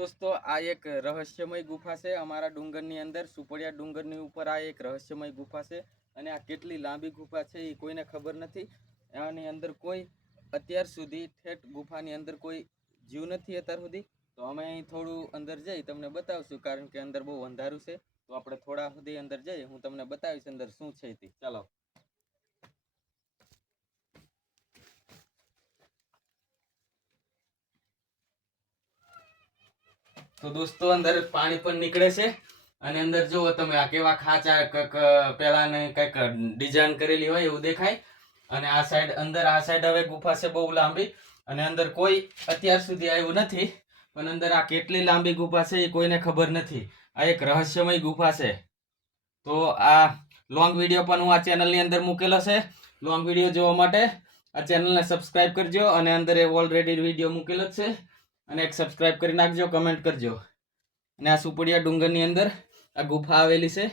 દોસ્તો આ એક રહસ્યમય ગુફા છે અમારા ડુંગરની અંદર, સુપડિયા ડુંગરની ઉપર આ એક રહસ્યમય ગુફા છે. અને આ કેટલી લાંબી ગુફા છે એ કોઈને ખબર નથી. આની અંદર કોઈ અત્યાર સુધી ઠેઠ ગુફાની અંદર કોઈ જીવ નથી અત્યાર સુધી. તો અમે અહીં થોડું અંદર જઈ તમને બતાવશું, કારણ કે અંદર બહુ અંધારું છે. તો આપણે થોડા સુધી અંદર જઈ હું તમને બતાવીશ અંદર શું છે તે. ચાલો. તો દોસ્તો અંદર પાણી પણ નીકળે છે અને અંદર જુઓ તમે આ કેવા ખાંચા પેલા ને કઈક ડિઝાઇન કરેલી હોય એવું દેખાય. અને આ સાઈડ અંદર આ સાઈડ હવે ગુફા છે બહુ લાંબી, અને અંદર કોઈ અત્યાર સુધી આવ્યું નથી. પણ અંદર આ કેટલી લાંબી ગુફા છે એ કોઈને ખબર નથી. આ એક રહસ્યમય ગુફા છે. તો આ લોંગ વિડીયો પણ હું આ ચેનલની અંદર મૂકેલો છે. લોંગ વિડીયો જોવા માટે આ ચેનલને સબસ્ક્રાઇબ કરજો, અને અંદર ઓલરેડી વિડીયો મૂકેલો જ છે. અને એક સબસ્ક્રાઇબ કરી નાખજો, કમેન્ટ કરજો. અને આ સુપડિયા ડુંગરની અંદર આ ગુફા આવેલી છે.